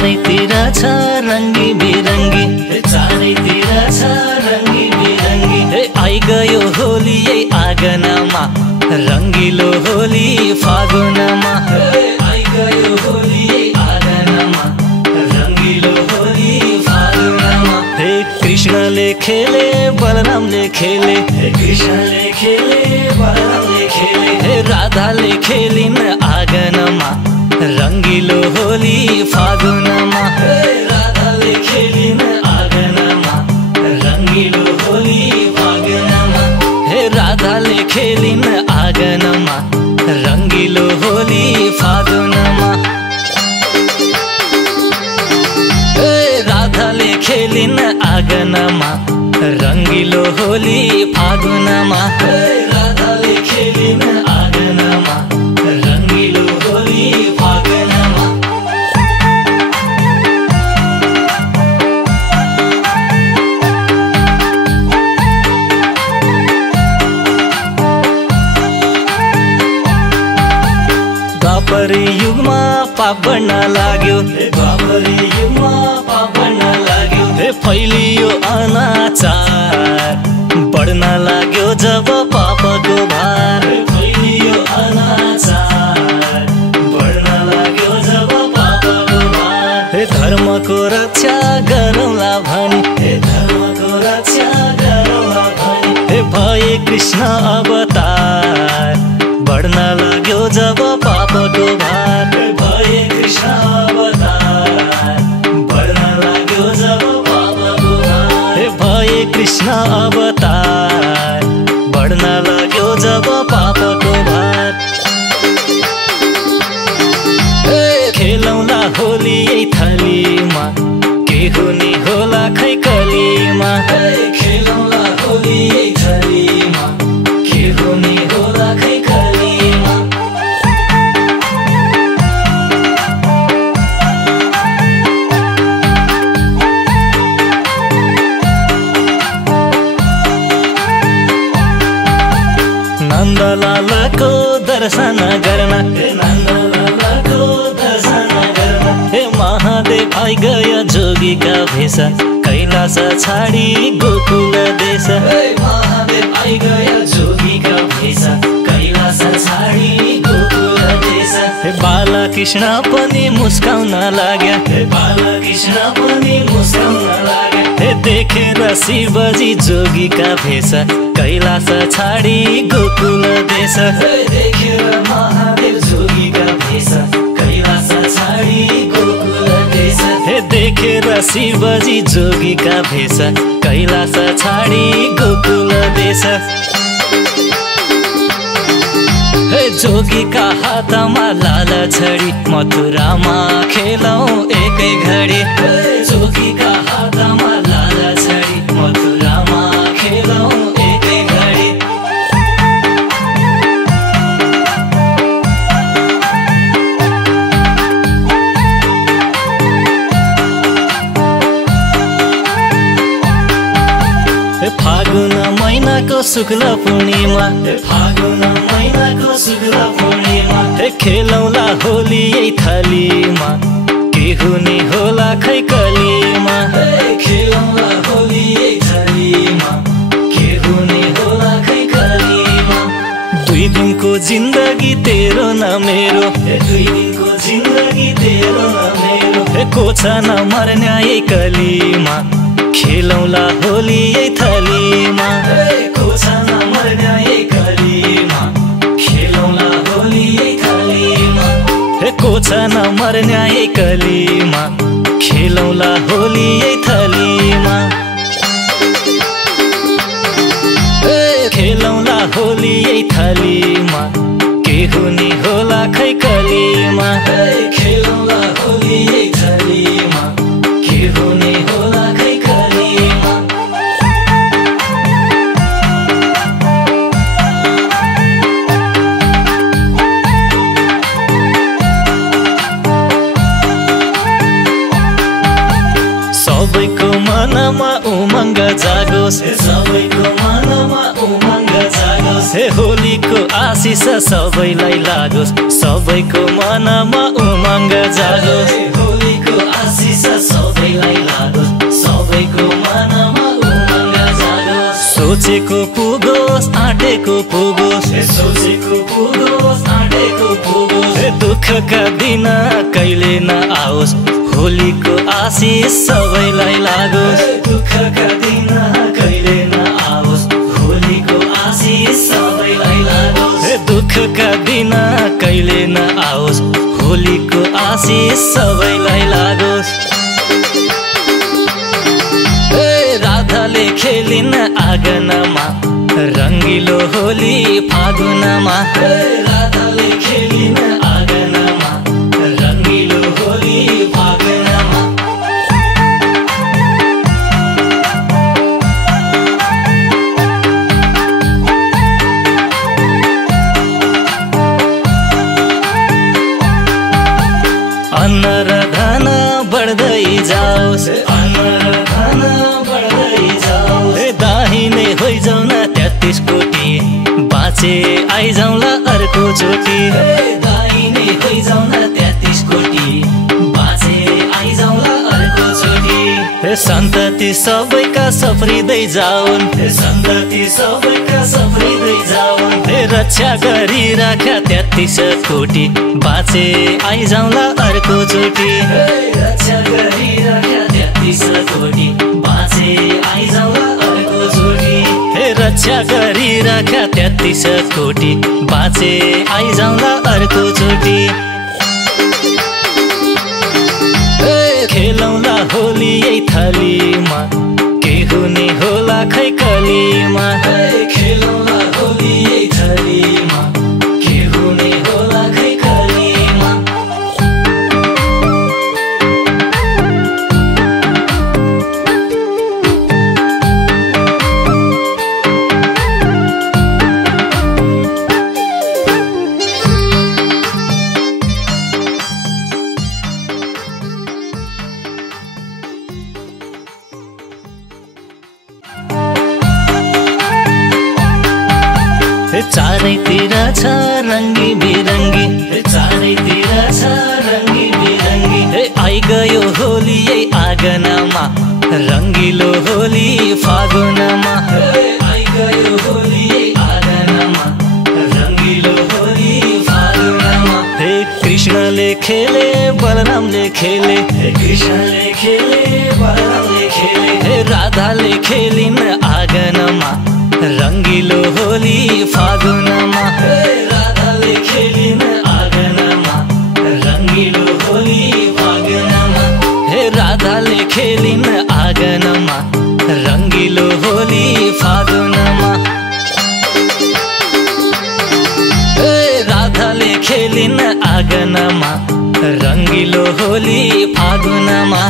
चारैतिर छ रङ्गी बिरङ्गी, चारैतिर छ रङ्गी बिरङ्गी। आई गयो होली यही आँगनमा, रङ्गिलो होली फागुनमा। आई गयो होली यही आँगनमा, रङ्गिलो होली फागुनमा। कृष्णले खेले बलरामले खेले, कृष्णले खेले बलरामले खेले। राधाले खेलिन् आँगनमा, रङ्गिलो होली फागुनमा। राधाले खेलिन् आँगनमा, रङ्गिलो होली फागुनमा। राधाले खेलिन् आँगनमा, रङ्गिलो होली फागुनमा। राधाले खेलिन् आँगनमा, रङ्गिलो होली फागुनमा। राधाले खेलिन् आँगनमा, रङ्गिलो होली फागुनमा। द्वापर युगमा पाप बढ्न लाग्यो, द्वापर युगमा पाप बढ्न लाग्यो। फैलियो अनाचार, बढ्न लाग्यो जब पापको भार। फैलियो अनाचार, बढ्न लाग्यो जब पापको भार। धर्मको रक्षा गरौँला भनी, धर्मको रक्षा गरौँला भनी। भए कृष्ण अवतार, बढ्न लाग्यो जब पापको भार। भए कृष्ण अवतार, बढ्न लाग्यो जब पापको भार। भए कृष्ण अवतार, बढ्न लाग्यो जब पापको भार। खेलौँला होली यही थलीमा, के हुने होला खै कलीमा। खेलौँला होली यही थलीमा, के हुने होला खै कलीमा। नन्दलालको दर्शन गर्न, नन्दलालको दर्शन गर्न। महादेव आई गयो जोगीका भेष, कैलाश छाडी गोकुल देश। महादेव आई गयो जोगीका भेष, कैलाश छाडी गोकुल देश। बालकृष्ण पनि मुस्काउन लाग्या, बालकृष्ण पनि मुस्काउन लाग्या। देखेर शिवजी जोगीका भेष, कैलाश छाडी गोकुल देश। देखेर महादेव जोगीका भेष, कैलाश छाडी गोकुल देश। देखेर शिवजी जोगीका भेष, कैलाश छाडी गोकुल देश। जोगीका हातमा लाल छडी, मथुरामा खेलौँ एकै घडी। जोगीका हातमा लाल छडी, मथुरामा खेलौँ एकै घडी। फागुन महिनाको शुक्ल पूर्णिमा, फागुन महिनाको शुक्ल पूर्णिमा। खेलौँला होली यही थलीमा, के हुने होला खै कलीमा। खेलौँला होली यही थलीमा, के हुने होला खै कलीमा। 2 दिनको जिन्दगी तेरो न मेरो, 2 दिनको जिन्दगी तेरो न मेरो। को छ न मर्ने यही कलीमा, खेलौँला होली यही थलीमा। को छ न मर्ने यही कलीमा, खेलौँला होली यही थलीमा। को छ न मर्ने यही कलीमा, खेलौँला होली यही थलीमा। खेलौँला होली यही थलीमा, के हुने होला खै कलीमा। खेलौँला होली यही थलीमा, के हुने होला खै कलीमा। सबैको मनमा उमङ्ग जागोस्, सबैको मनमा उमङ्ग जागोस्। होलीको आश आशिष सबैलाई लागोस्, सबैको मनमा उमङ्ग जागोस्। होलीको आशिष सबैलाई लागोस्, सबैको मनमा उमङ्ग जागोस्। सोचेको पुगोस्, आँटेको पुगोस्, सोचेको पुगोस्, आँटेको पुगोस्। दुःखका दिन कहिले नआओस्, होलीको आशिष सबैलाई लागोस्। दुःखका दिन कहिले नआओस्, होलीको आशिष सबैलाई लागोस्। दुःखका दिन कहिले नआओस्, होलीको आशिष सबैलाई लागोस्। राधाले खेलिन् आँगनमा, रङ्गिलो होली फागुनमा। राधाले खेलिन् आँगनमा, रङ्गिलो होली फागुनमा। अन्न र धन बढ्दै जाओस्, अन्न र धन बढ्दै जाओस्। दाहिने होइजाउँ न 33 कोटी, बाँचे आइजाउँला अर्को चोटि। दाहिने होइजाउँ न 33 कोटी, बाँचे आइजाउँला अर्को चोटि। सन्तति सबैका सफ्रिँदै जाउन्, सन्तति सबैका सफ्रिँदै जाउन्। रक्षा गरिराख 33 कोटी, बाँचे आइजाउँला अर्को चोटि। रक्षा गरिराख 33 कोटी, बाँचे आइजाउँला अर्को चोटि। रक्षा गरिराख 33 कोटी, बाँचे आइजाउँला अर्को चोटि। खेलौँला होली यही थलीमा, के हुने होला खै कलीमा। खेलौँला होली यही थलीमा, के हुने होला खै कलीमा। चारैतिर छ रङ्गी बिरङ्गी, चारैतिर छ रङ्गी बिरङ्गी। आइगयो होली यही आँगनमा, रङ्गिलो होली फागुनमा। आइगयो होली यही आँगनमा, रङ्गिलो होली फागुनमा। कृष्णले खेले बलरामले खेले, कृष्णले खेले बलरामले खेले। राधाले खेलिन् आँगनमा, रङ्गिलो होली फागुनमा। राधाले खेलिन् आँगनमा, रङ्गिलो होली फागुनमा। राधाले खेलिन् आँगनमा, रङ्गिलो होली फागुनमा। राधाले खेलिन् आँगनमा, रङ्गिलो होली फागुनमा।